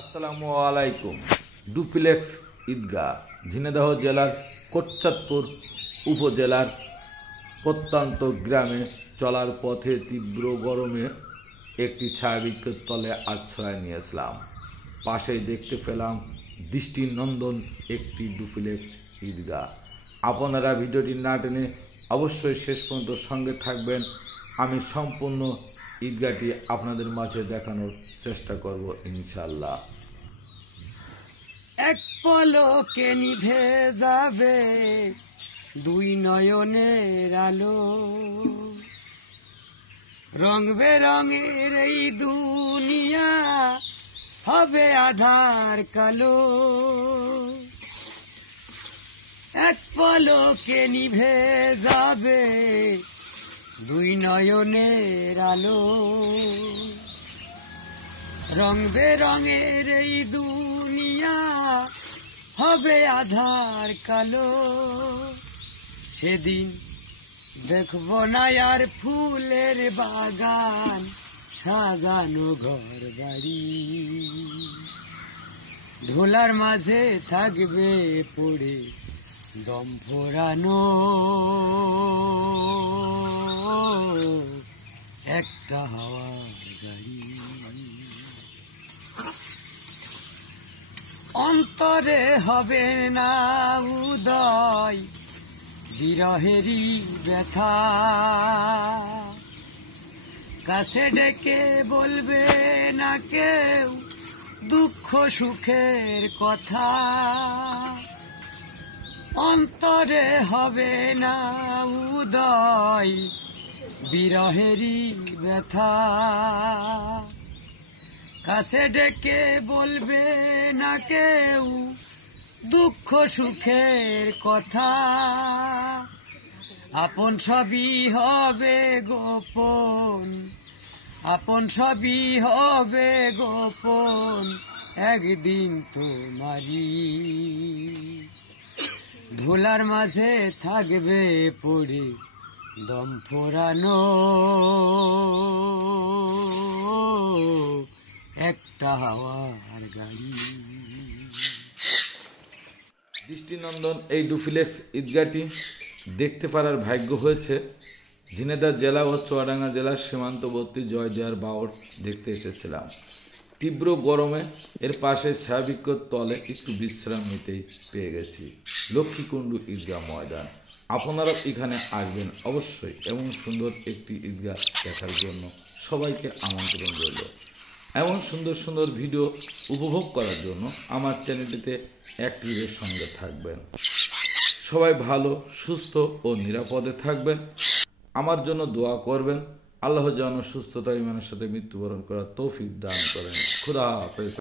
আসসালামু আলাইকুম। ডুপ্লেক্স ঈদগাহ ঝিনাইদহ জেলার কোটচাঁদপুর উপজেলার প্রত্যন্ত গ্রামে চলার পথে তীব্র গরমে একটি ছায়াবৃক্ষের তলে আশ্রয় নিয়েছিলাম। পাশেই দেখতে পেলাম দৃষ্টিনন্দন একটি ডুপ্লেক্স ঈদগাহ। আপনারা ভিডিওটি না টেনে অবশ্যই শেষ পর্যন্ত সঙ্গে থাকবেন। আমি সম্পূর্ণ ঈদগাহটি আপনাদের মাঝে দেখানোর চেষ্টা করব ইনশাআল্লাহ। এক পলকে নিভে যাবে দুই নয়নের আলো, রং বেরঙের এই দুনিয়া হবে আধার কালো। এক পলকে নিভে যাবে দুই নয়নের আলো, রং বেরঙের এই দুনিয়া হবে আধার কালো। সেদিন দেখব না আর ফুলের বাগান, সাজানো ঘর বাড়ি, ধুলার মাঝে থাকবে পড়ে দম ফোরানো একটা হাওয়ার গাড়ি। অন্তরে হবে না উদয় বিরহেরই ব্যথা, কাছে ডেকে বলবে না কেউ দুঃখ সুখের কথা। অন্তরে হবে না উদয় বিরহেরই ব্যথা, কাছে ডেকে বলবে না কেউ দুঃখ সুখের কথা। আপন সবই হবে গোপন, আপন সবই হবে গোপন একদিন তোমারই, ধুলার মাঝে থাকবে পড়ে দম ফোরানো একটা হাওয়ার গাড়ি। দৃষ্টিনন্দন এই ডুপ্লেক্স ঈদগাহটি দেখতে পারার ভাগ্য হয়েছে ঝিনাইদহ জেলা ও চুয়াডাঙ্গা জেলার সীমান্তবর্তী জয়দিয়ার বাওড় দেখতে এসেছিলাম। তীব্র গরমে এর পাশে ছায়াবৃক্ষের তলে একটু বিশ্রাম নিতেই পেয়ে গেছি। লক্ষ্মীকুণ্ডু ঈদগাহ ময়দান। আপনারা এখানে আসবেন অবশ্যই। এমন সুন্দর একটি ঈদগাহ দেখার জন্য সবাইকে আমন্ত্রণ রইল। এমন সুন্দর সুন্দর ভিডিও উপভোগ করার জন্য আমার চ্যানেলটিতে অ্যাক্টিভের সঙ্গে থাকবেন। সবাই ভালো সুস্থ ও নিরাপদে থাকবেন। আমার জন্য দোয়া করবেন। আল্লাহ যেন সুস্থতা ইমানের সাথে মৃত্যুবরণ করার তৌফিক দান করেন। খোদা হাফেজ।